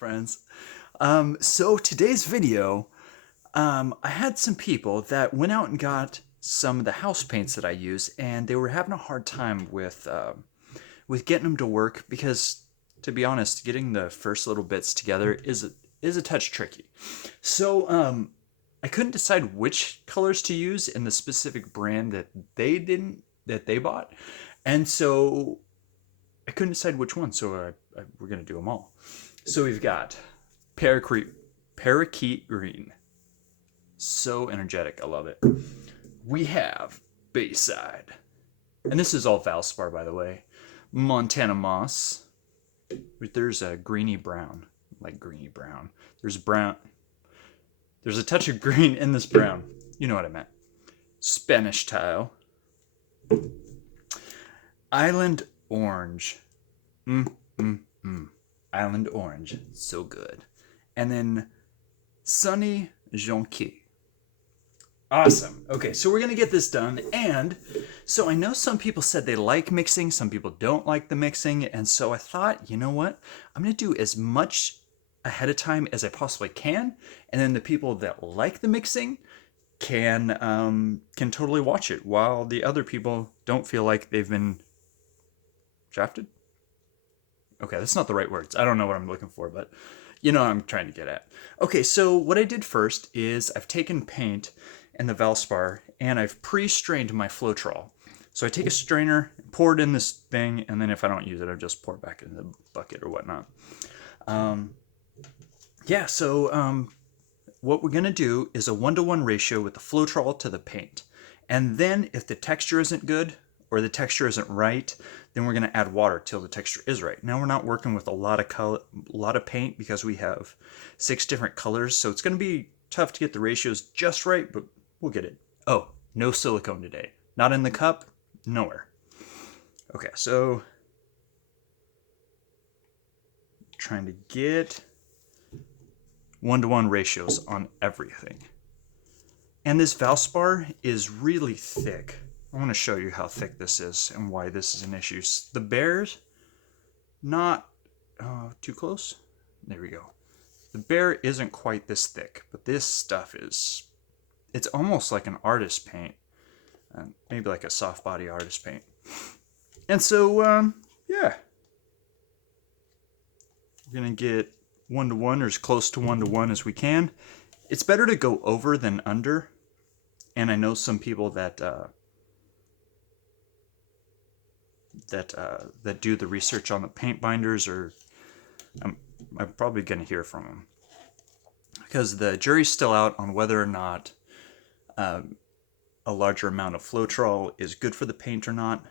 friends. So today's video, I had some people that went out and got some of the house paints that I use, and they were having a hard time with getting them to work because, to be honest, getting the first little bits together is a touch tricky. So I couldn't decide which colors to use in the specific brand that they bought, and so I couldn't decide which one. So we're gonna do them all. So we've got parakeet green. So energetic. I love it. We have Bayside. And this is all Valspar, by the way. Montana moss. There's a greeny brown. Like greeny brown. There's brown. There's a touch of green in this brown. You know what I meant. Spanish tile. Island orange. Island orange. So good. And then Sunny Jonquille. Awesome. Okay, so we're going to get this done. And so I know some people said they like mixing, some people don't like the mixing. And so I thought, you know what? I'm going to do as much ahead of time as I possibly can. And then the people that like the mixing can totally watch it, while the other people don't feel like they've been drafted. Okay, that's not the right words. I don't know what I'm looking for, but you know what I'm trying to get at. Okay, so what I did first is I've taken paint and the Valspar, and I've pre-strained my Floetrol. So I take a strainer, pour it in this thing, and then if I don't use it, I just pour it back in the bucket or whatnot. What we're going to do is a 1-to-1 ratio with the Floetrol to the paint. And then if the texture isn't good or the texture isn't right, then we're going to add water till the texture is right. Now we're not working with a lot of paint because we have 6 different colors, so it's going to be tough to get the ratios just right, but we'll get it. Oh, no silicone today. Not in the cup, nowhere. Okay, so trying to get 1-to-1 ratios on everything. And this Valspar is really thick. I want to show you how thick this is and why this is an issue. The bear's not too close. There we go. The bear isn't quite this thick, but this stuff is, it's almost like an artist paint. Maybe like a soft body artist paint. And so, yeah. We're going to get 1-to-1 or as close to 1-to-1 as we can. It's better to go over than under. And I know some people that do the research on the paint binders, or I'm probably going to hear from them, because the jury's still out on whether or not a larger amount of Floetrol is good for the paint or not.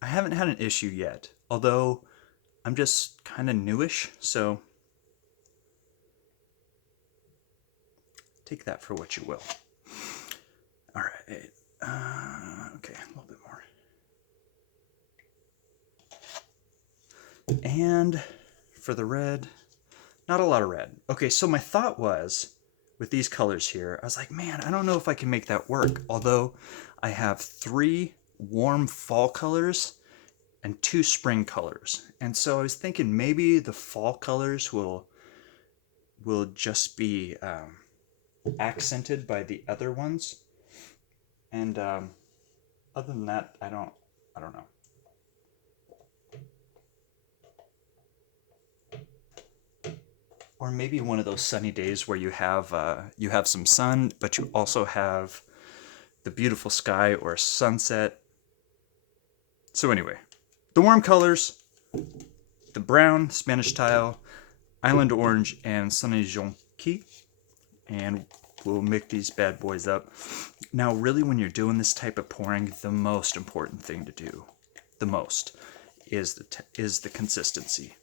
I haven't had an issue yet, although I'm just kind of newish, so take that for what you will. All right, okay, a little bit more. And for the red, not a lot of red. Okay, so my thought was, with these colors here, I was like, man, I don't know if I can make that work. Although I have 3 warm fall colors and 2 spring colors. And so I was thinking maybe the fall colors will just be accented by the other ones. And other than that, I don't know. Or maybe one of those sunny days where you have some sun, but you also have the beautiful sky or a sunset. So anyway, the warm colors, the brown, Spanish tile, island orange, and Sunny Jonquille. And we'll mix these bad boys up. Now, really, when you're doing this type of pouring, the most important thing to do, is the consistency.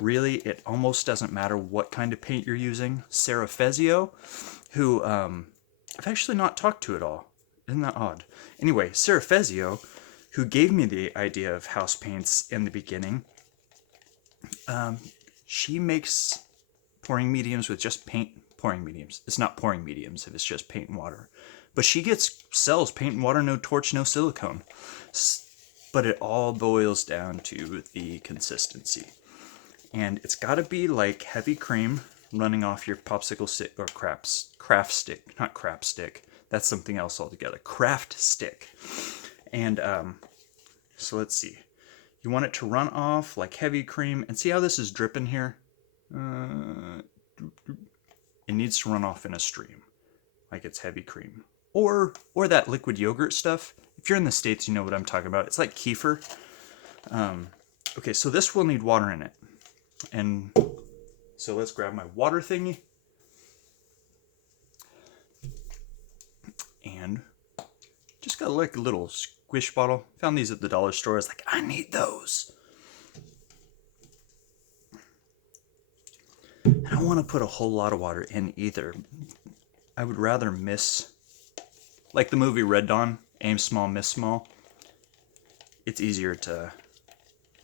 Really, it almost doesn't matter what kind of paint you're using. Sarah Fezio, who I've actually not talked to at all. Isn't that odd? Anyway, Sarah Fezio, who gave me the idea of house paints in the beginning, she makes pouring mediums with just paint. Pouring mediums. It's not pouring mediums if it's just paint and water. But she sells paint and water, no torch, no silicone. But it all boils down to the consistency. And it's got to be like heavy cream running off your popsicle stick or craft stick, not crap stick. That's something else altogether. Craft stick. And so let's see. You want it to run off like heavy cream. And see how this is dripping here? It needs to run off in a stream, like it's heavy cream. Or that liquid yogurt stuff. If you're in the States, you know what I'm talking about. It's like kefir. Okay, so this will need water in it. And so let's grab my water thingy. And just got like a little squish bottle. Found these at the dollar store. I was like, I need those. I don't want to put a whole lot of water in either. I would rather miss, like the movie Red Dawn, aim small, miss small. It's easier to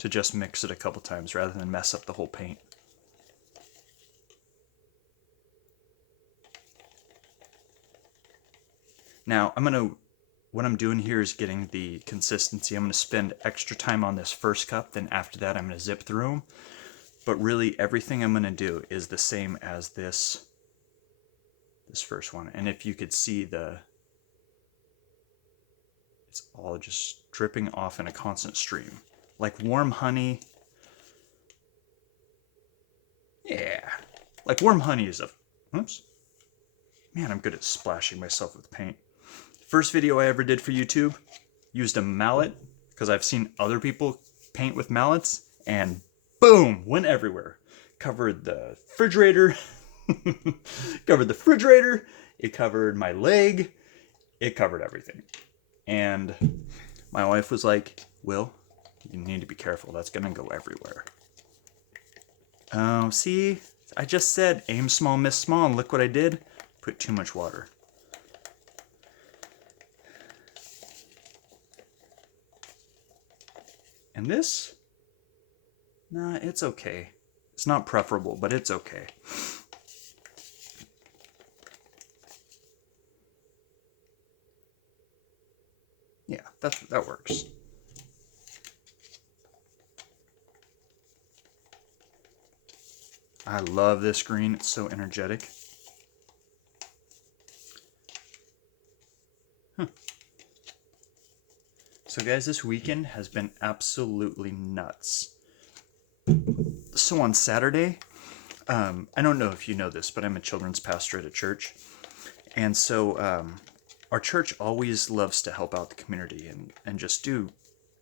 just mix it a couple times rather than mess up the whole paint. Now, what I'm doing here is getting the consistency. I'm going to spend extra time on this first cup, then after that I'm going to zip through them. But really, everything I'm going to do is the same as this first one. And if you could see it's all just dripping off in a constant stream. Like warm honey. Yeah. Like warm honey is oops. Man, I'm good at splashing myself with paint. First video I ever did for YouTube, used a mallet, because I've seen other people paint with mallets, and boom, went everywhere. Covered the refrigerator, it covered my leg, it covered everything. And my wife was like, Will, you need to be careful, that's gonna go everywhere. Oh, see, I just said aim small, miss small, and look what I did. Put too much water. And this? Nah, it's okay. It's not preferable, but it's okay. Yeah, that works. I love this green. It's so energetic. So guys, this weekend has been absolutely nuts. So on Saturday, I don't know if you know this, but I'm a children's pastor at a church. And so our church always loves to help out the community and just do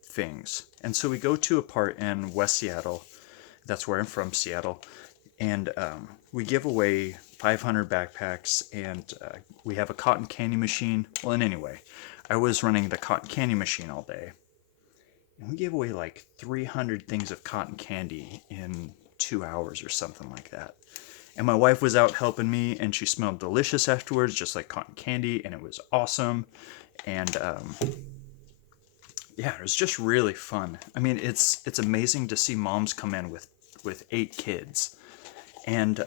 things. And so we go to a part in West Seattle. That's where I'm from, Seattle. And we give away 500 backpacks, and we have a cotton candy machine. Well, and anyway, I was running the cotton candy machine all day. And we gave away like 300 things of cotton candy in 2 hours or something like that. And my wife was out helping me, and she smelled delicious afterwards, just like cotton candy, and it was awesome. And yeah, it was just really fun. I mean, it's amazing to see moms come in with 8 kids. And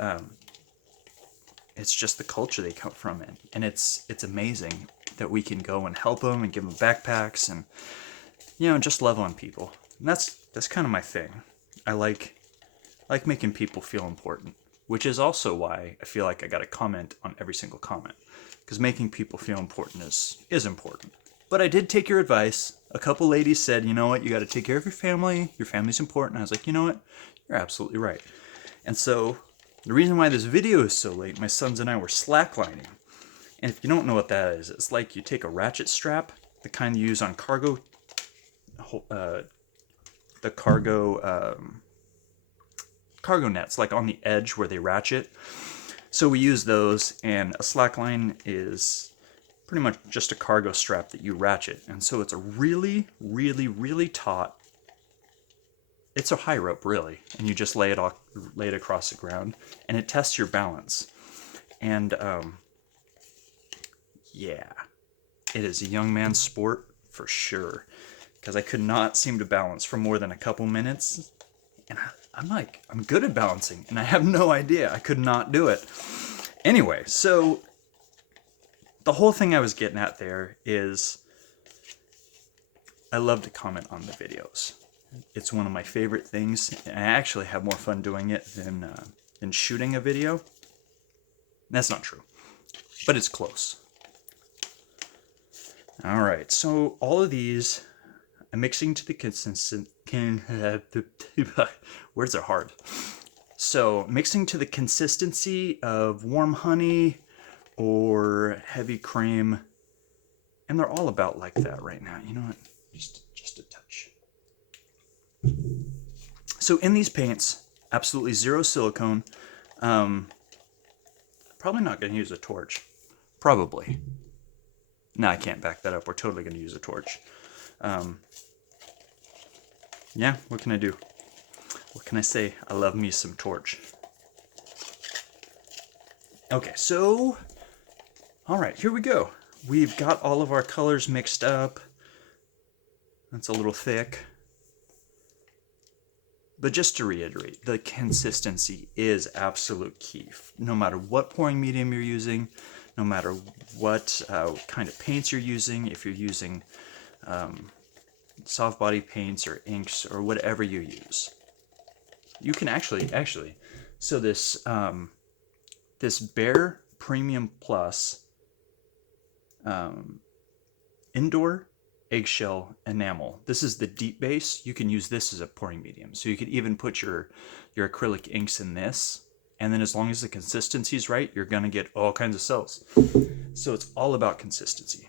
it's just the culture they come from, and it's amazing that we can go and help them and give them backpacks and, you know, just love on people. And that's kind of my thing. I like making people feel important, which is also why I feel like I got to comment on every single comment, because making people feel important is important. But I did take your advice. A couple ladies said, you know what, you got to take care of your family. Your family's important. I was like, you know what, you're absolutely right. And so the reason why this video is so late, my sons and I were slacklining. And if you don't know what that is, it's like you take a ratchet strap, the kind you use on cargo, cargo nets, like on the edge where they ratchet. So we use those, and a slackline is pretty much just a cargo strap that you ratchet. And so it's a really, really, really taut, it's a high rope really, and you just lay it across the ground, and it tests your balance. And yeah, it is a young man's sport for sure, because I could not seem to balance for more than a couple minutes, and I'm good at balancing, and I have no idea. I could not do it. Anyway, so the whole thing I was getting at there is I love to comment on the videos. It's one of my favorite things. And I actually have more fun doing it than shooting a video. That's not true, but it's close. All right, so all of these I'm mixing to the consistency. Words are hard. So mixing to the consistency of warm honey or heavy cream, and they're all about like that right now. You know what? Just a touch. So in these paints, absolutely zero silicone. Probably not going to use a torch. Probably. No, I can't back that up. We're totally going to use a torch. Yeah, what can I do? What can I say? I love me some torch. Okay, so, all right, here we go. We've got all of our colors mixed up. That's a little thick. But just to reiterate, the consistency is absolute key. No matter what pouring medium you're using, no matter what kind of paints you're using, if you're using soft body paints or inks or whatever you use, you can actually, so this this Behr Premium Plus indoor eggshell enamel. This is the deep base. You can use this as a pouring medium. So you could even put your acrylic inks in this, and then as long as the consistency is right, you're gonna get all kinds of cells. So it's all about consistency.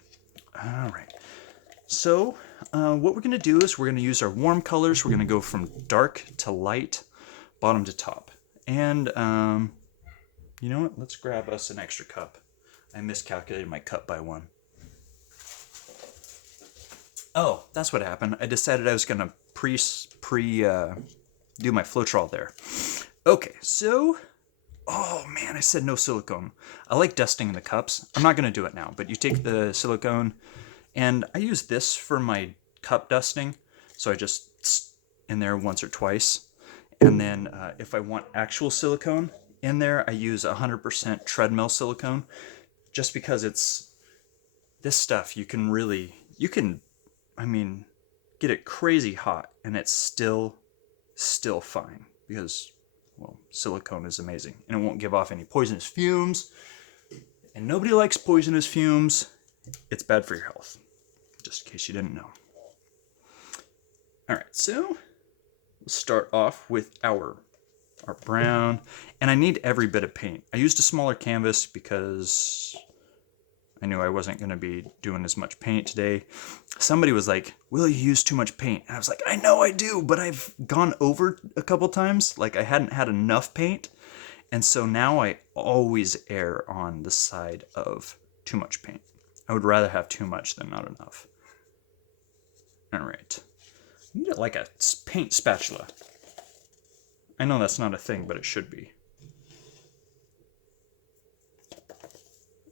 All right. So what we're gonna do is we're gonna use our warm colors. We're gonna go from dark to light, bottom to top. And you know what? Let's grab us an extra cup. I miscalculated my cup by one. Oh, that's what happened. I decided I was gonna do my Floetrol there. Okay, so, oh man, I said no silicone. I like dusting the cups. I'm not gonna do it now, but you take the silicone, and I use this for my cup dusting. So I just in there once or twice, and then if I want actual silicone in there, I use 100% treadmill silicone, just because it's this stuff. You can. I mean, get it crazy hot and it's still fine because, well, silicone is amazing and it won't give off any poisonous fumes. And nobody likes poisonous fumes. It's bad for your health, just in case you didn't know. All right, so we'll start off with our brown, and I need every bit of paint. I used a smaller canvas because I knew I wasn't going to be doing as much paint today. Somebody was like, "Will, you use too much paint?" And I was like, "I know I do, but I've gone over a couple times. Like, I hadn't had enough paint. And so now I always err on the side of too much paint. I would rather have too much than not enough." All right. I need like a paint spatula. I know that's not a thing, but it should be.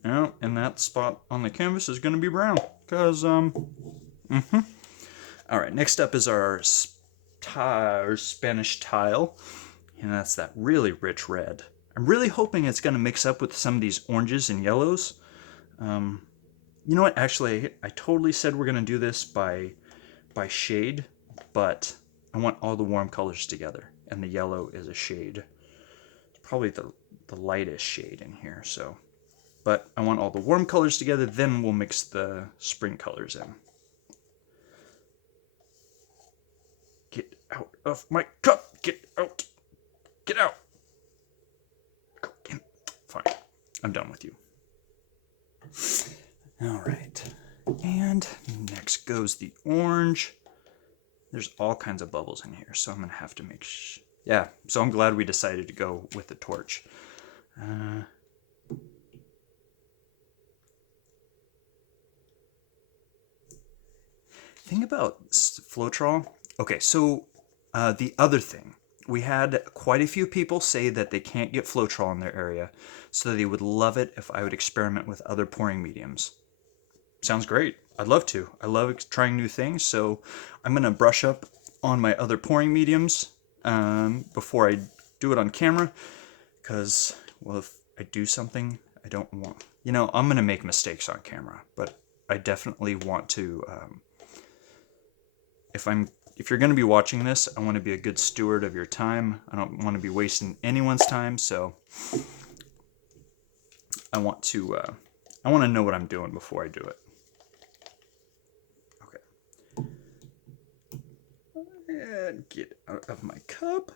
Oh, and that spot on the canvas is going to be brown, because, All right, next up is our Spanish tile, and that's that really rich red. I'm really hoping it's going to mix up with some of these oranges and yellows. You know what, actually, I totally said we're going to do this by shade, but I want all the warm colors together, and the yellow is a shade. It's probably the lightest shade in here, so... But I want all the warm colors together, then we'll mix the spring colors in. Get out of my cup! Get out! Get out! Go in. Fine. I'm done with you. All right. And next goes the orange. There's all kinds of bubbles in here, so I'm going to have to make yeah, so I'm glad we decided to go with the torch. Thing about Floetrol. Okay, so the other thing, we had quite a few people say that they can't get Floetrol in their area, so they would love it if I would experiment with other pouring mediums. Sounds great. I'd love to. I love trying new things, so I'm going to brush up on my other pouring mediums before I do it on camera, because, well, if I do something I don't want... You know, I'm going to make mistakes on camera, but I definitely want to... if you're going to be watching this, I want to be a good steward of your time. I don't want to be wasting anyone's time, so I want to know what I'm doing before I do it. Okay. And get out of my cup.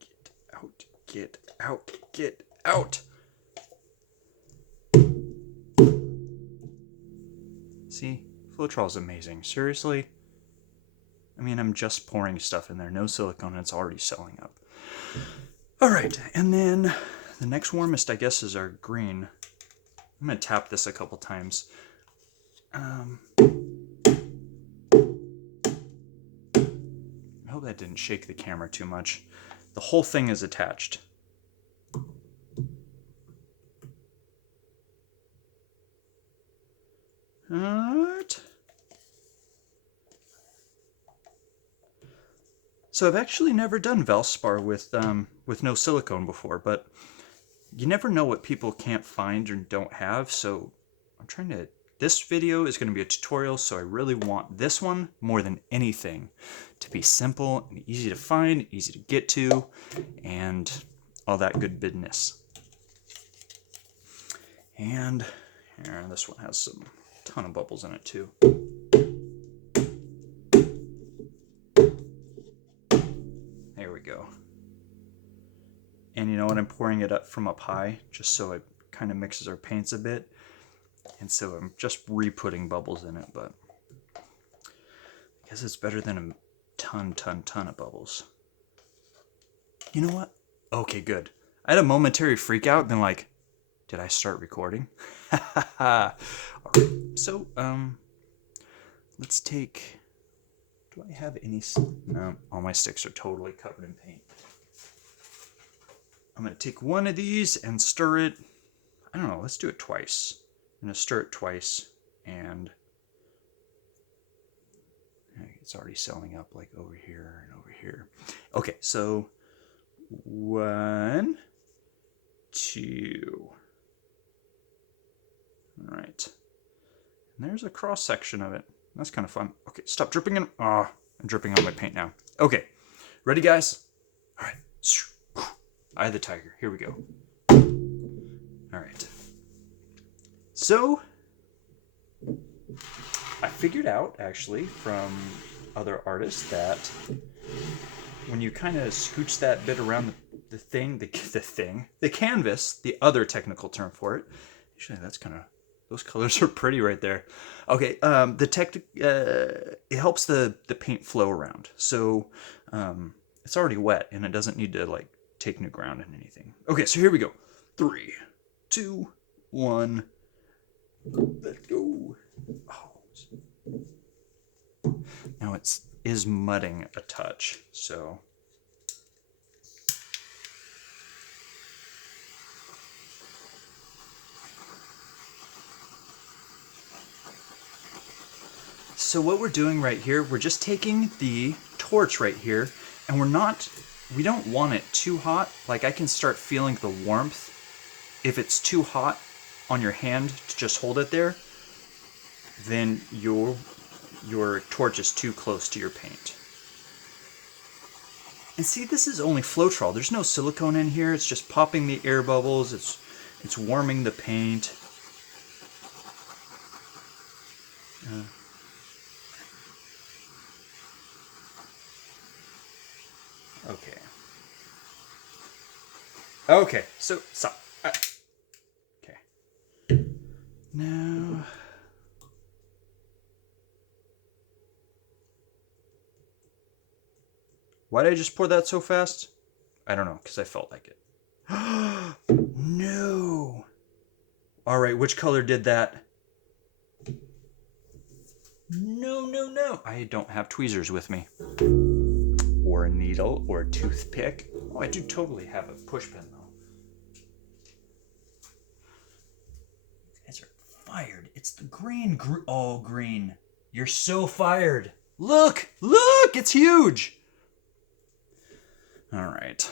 Get out, get out, get out. See, Floetrol is amazing. Seriously? I mean, I'm just pouring stuff in there. No silicone, it's already selling up. All right, and then the next warmest, I guess, is our green. I'm going to tap this a couple times. I hope that didn't shake the camera too much. The whole thing is attached. Alright. So I've actually never done Valspar with no silicone before, but you never know what people can't find or don't have, so I'm trying to... This video is going to be a tutorial, so I really want this one, more than anything, to be simple and easy to find, easy to get to, and all that good business. And here, this one has some ton of bubbles in it too. There we go. And you know what? I'm pouring it up from up high, just so it kind of mixes our paints a bit. And so I'm just re-putting bubbles in it, but I guess it's better than a ton of bubbles. You know what? Okay, good. I had a momentary freak out, then like, did I start recording? Alright, so, let's take... Do I have any... No, all my sticks are totally covered in paint. I'm going to take one of these and stir it. I don't know, let's do it twice. I'm going to stir it twice, and it's already selling up like over here and over here. Okay, so 1, 2. All right. And there's a cross section of it. That's kind of fun. Okay, stop dripping in. Ah, I'm dripping on my paint now. Okay, ready, guys? All right. Eye of the tiger. Here we go. All right. So, I figured out, actually, from other artists that when you kind of scooch that bit around the canvas, the other technical term for it, actually, that's kind of, those colors are pretty right there. Okay, it helps the paint flow around. So, it's already wet, and it doesn't need to, like, take new ground in anything. Okay, so here we go. 3, 2, 1... Let's go. Oh. Now it is mudding a touch, so. So what we're doing right here, we're just taking the torch right here, and we don't want it too hot. Like, I can start feeling the warmth. If it's too hot on your hand to just hold it there, then your torch is too close to your paint. And see, this is only Floetrol. There's no silicone in here. It's just popping the air bubbles. It's warming the paint. Okay. Okay, so stop. Okay. Now, why did I just pour that so fast? I don't know, because I felt like it. No. All right, which color did that? No, no, no. I don't have tweezers with me. Or a needle, or a toothpick. Oh, I do totally have a push pin, though. You guys are fired. It's the green. Oh, green. You're so fired. Look! Look! It's huge! All right.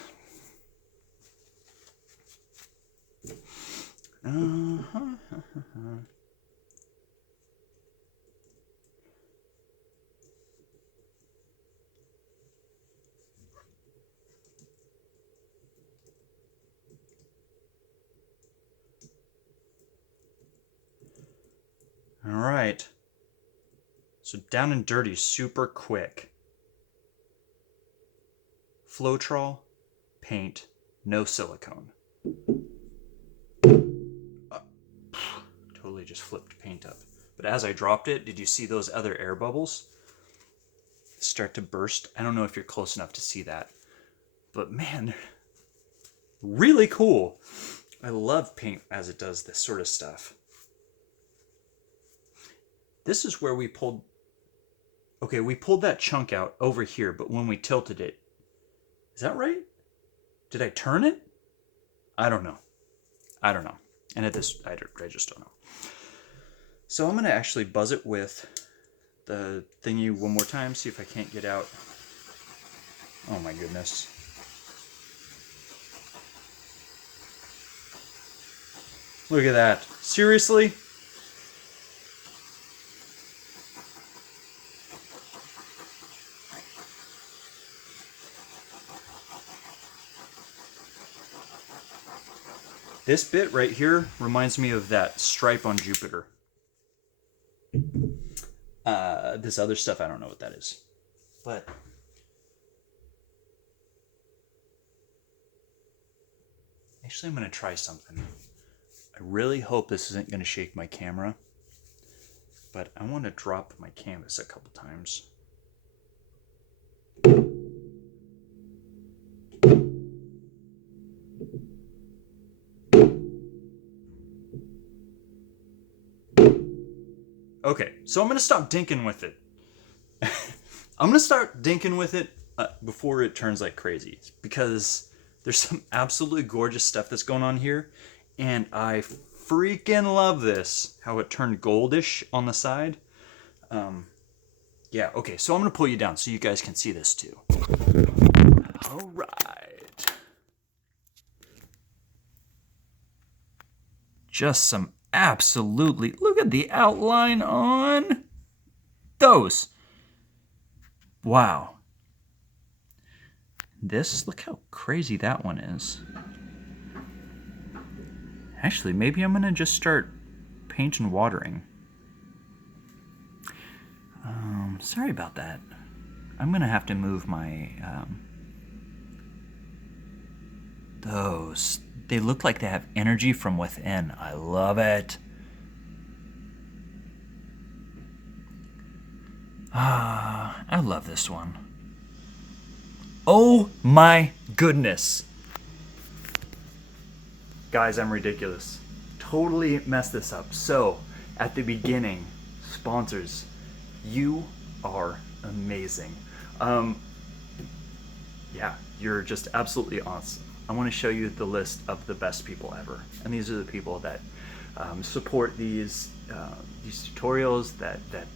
All right. So down and dirty, super quick. Floetrol, paint, no silicone. Totally just flipped paint up. But as I dropped it, did you see those other air bubbles start to burst? I don't know if you're close enough to see that. But man, really cool. I love paint as it does this sort of stuff. This is where we pulled... Okay, we pulled that chunk out over here, but when we tilted it... Is that right? Did I turn it? I don't know. I don't know. And at this, I just don't know. So I'm going to actually buzz it with the thingy one more time, see if I can't get out. Oh my goodness. Look at that. Seriously? This bit right here reminds me of that stripe on Jupiter. This other stuff, I don't know what that is. But actually, I'm going to try something. I really hope this isn't going to shake my camera. But I want to drop my canvas a couple times. Okay, so I'm going to stop dinking with it. I'm going to start dinking with it before it turns like crazy. Because there's some absolutely gorgeous stuff that's going on here. And I freaking love this. How it turned goldish on the side. Yeah, okay, so I'm going to pull you down so you guys can see this too. All right. Just some absolutely... Look at the outline on those. Wow. This, look how crazy that one is. Actually, maybe I'm going to just start paint and watering. Sorry about that. I'm going to have to move my... those. They look like they have energy from within. I love it. I love this one. Oh my goodness. Guys, I'm ridiculous. Totally messed this up. So, at the beginning, sponsors, you are amazing. Yeah, you're just absolutely awesome. I want to show you the list of the best people ever. And these are the people that support these tutorials, that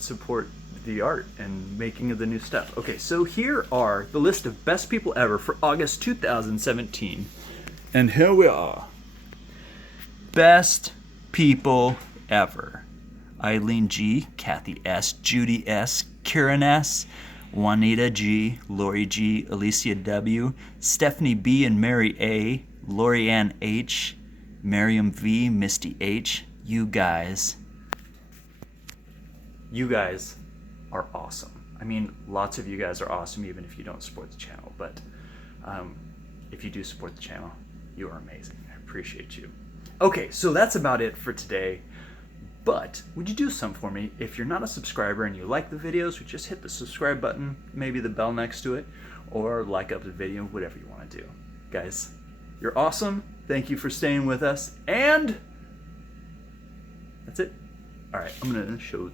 support the art and making of the new stuff. Okay, so here are the list of best people ever for August 2017. And here we are. Best people ever. Eileen G, Kathy S, Judy S, Karen S, Juanita G, Lori G, Alicia W, Stephanie B and Mary A, Lori Ann H, Miriam V, Misty H. You guys are awesome. I mean, lots of you guys are awesome even if you don't support the channel, but if you do support the channel, you are amazing. I appreciate you. Okay, so that's about it for today. But would you do something for me? If you're not a subscriber and you like the videos, would just hit the subscribe button, maybe the bell next to it, or like up the video, whatever you want to do. Guys, you're awesome. Thank you for staying with us. And that's it. All right, I'm going to show